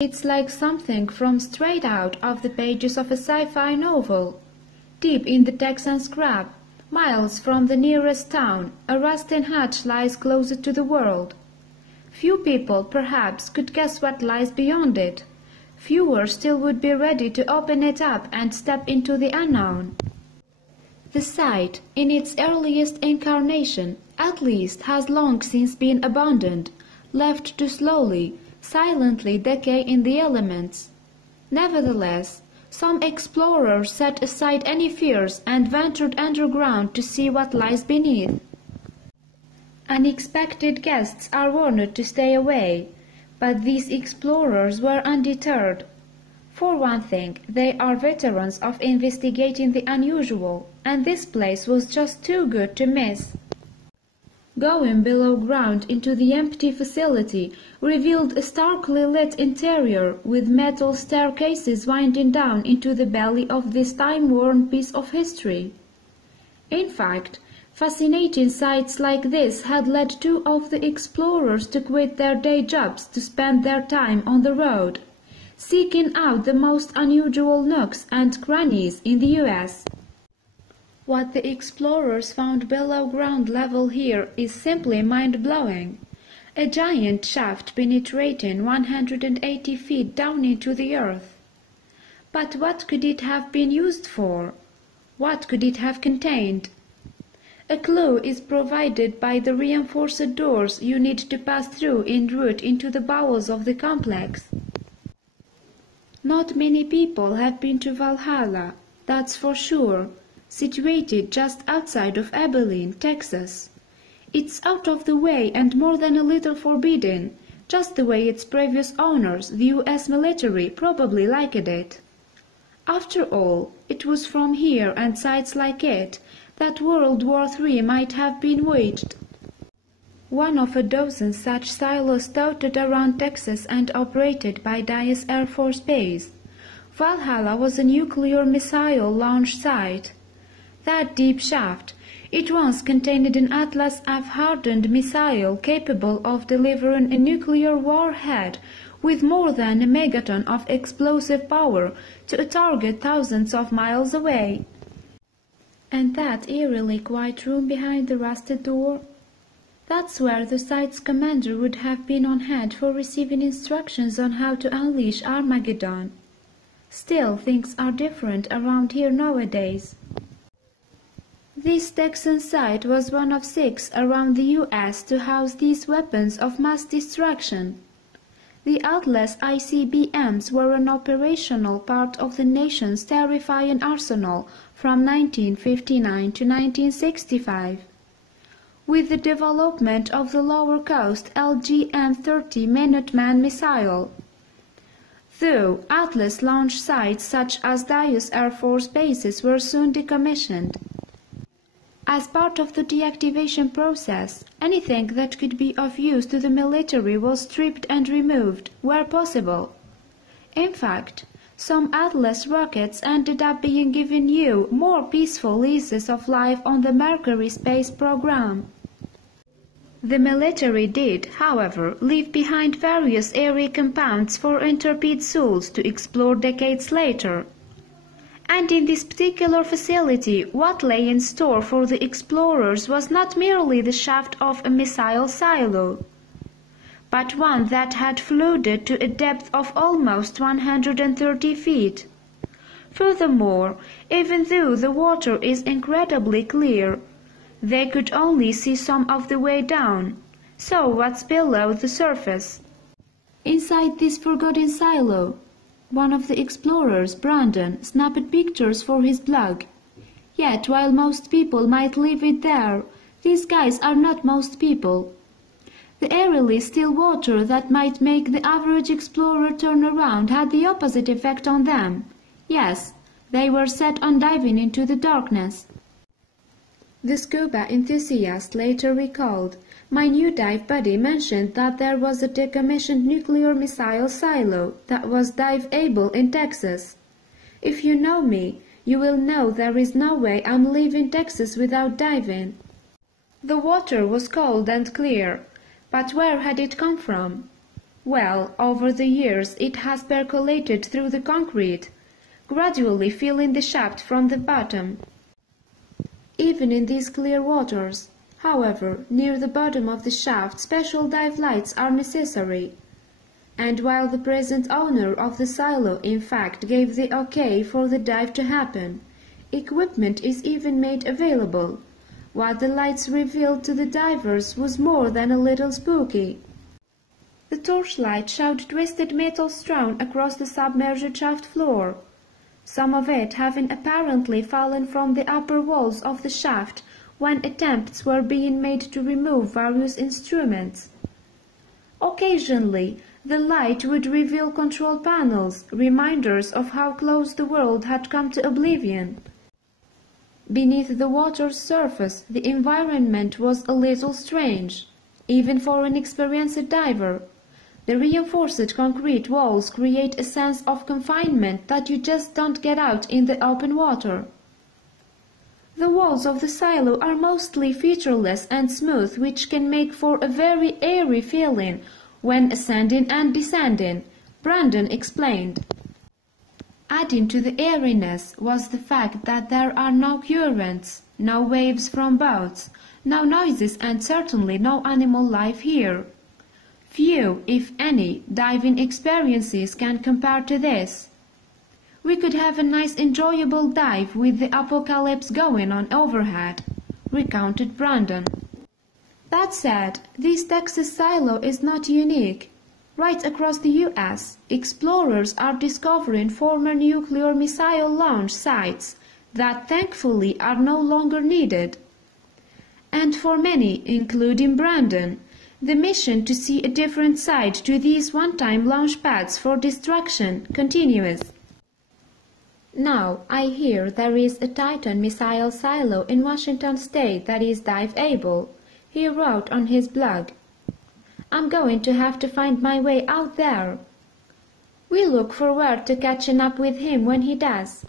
It's like something from straight out of the pages of a sci-fi novel. Deep in the Texan scrub, miles from the nearest town, a rusting hatch lies closer to the world. Few people, perhaps, could guess what lies beyond it. Fewer still would be ready to open it up and step into the unknown. The site, in its earliest incarnation, at least, has long since been abandoned, left to slowly, silently decay in the elements. Nevertheless, some explorers set aside any fears and ventured underground to see what lies beneath. Unexpected guests are warned to stay away, but these explorers were undeterred. For one thing, they are veterans of investigating the unusual, and this place was just too good to miss. Going below ground into the empty facility revealed a starkly lit interior with metal staircases winding down into the belly of this time-worn piece of history. In fact, fascinating sights like this had led two of the explorers to quit their day jobs to spend their time on the road, seeking out the most unusual nooks and crannies in the U.S. What the explorers found below ground level here is simply mind-blowing. A giant shaft penetrating 180 feet down into the earth. But what could it have been used for? What could it have contained? A clue is provided by the reinforced doors you need to pass through en route into the bowels of the complex. Not many people have been to Valhalla, that's for sure, situated just outside of Abilene, Texas. It's out of the way and more than a little forbidden, just the way its previous owners, the U.S. military, probably liked it. After all, it was from here and sites like it that World War III might have been waged. One of a dozen such silos dotted around Texas and operated by Dallas Air Force Base. Valhalla was a nuclear missile launch site. That deep shaft, it once contained an Atlas F-hardened missile capable of delivering a nuclear warhead with more than a megaton of explosive power to a target thousands of miles away. And that eerily quiet room behind the rusted door? That's where the site's commander would have been on hand for receiving instructions on how to unleash Armageddon. Still, things are different around here nowadays. This Texan site was one of 6 around the U.S. to house these weapons of mass destruction. The Atlas ICBMs were an operational part of the nation's terrifying arsenal from 1959 to 1965. With the development of the lower cost LGM-30 Minuteman missile, though Atlas launch sites such as Dallas Air Force bases were soon decommissioned. As part of the deactivation process, anything that could be of use to the military was stripped and removed, where possible. In fact, some Atlas rockets ended up being given new, more peaceful leases of life on the Mercury space program. The military did, however, leave behind various airy compounds for intrepid souls to explore decades later. And in this particular facility, what lay in store for the explorers was not merely the shaft of a missile silo, but one that had flooded to a depth of almost 130 feet. Furthermore, even though the water is incredibly clear, they could only see some of the way down. So what's below the surface? Inside this forgotten silo, one of the explorers, Brandon, snapped pictures for his blog. Yet, while most people might leave it there, these guys are not most people. The eerily still water that might make the average explorer turn around had the opposite effect on them. Yes, they were set on diving into the darkness. The scuba enthusiast later recalled, "My new dive buddy mentioned that there was a decommissioned nuclear missile silo that was dive-able in Texas. If you know me, you will know there is no way I'm leaving Texas without diving." The water was cold and clear, but where had it come from? Well, over the years it has percolated through the concrete, gradually filling the shaft from the bottom. Even in these clear waters, however, near the bottom of the shaft special dive lights are necessary. And while the present owner of the silo in fact gave the okay for the dive to happen, equipment is even made available. What the lights revealed to the divers was more than a little spooky. The torchlight showed twisted metal strewn across the submerged shaft floor, some of it having apparently fallen from the upper walls of the shaft when attempts were being made to remove various instruments. Occasionally, the light would reveal control panels, reminders of how close the world had come to oblivion. Beneath the water's surface, the environment was a little strange, even for an experienced diver. The reinforced concrete walls create a sense of confinement that you just don't get out in the open water. The walls of the silo are mostly featureless and smooth, which can make for a very airy feeling when ascending and descending, Brandon explained. Adding to the airiness was the fact that there are no currents, no waves from boats, no noises and certainly no animal life here. Few, if any, diving experiences can compare to this. We could have a nice enjoyable dive with the apocalypse going on overhead, recounted Brandon. That said, this Texas silo is not unique. Right across the U.S., explorers are discovering former nuclear missile launch sites that thankfully are no longer needed. And for many, including Brandon, the mission to see a different side to these one-time launch pads for destruction continues. Now, I hear there is a Titan missile silo in Washington state that is dive-able, he wrote on his blog. I'm going to have to find my way out there. We look forward to catching up with him when he does.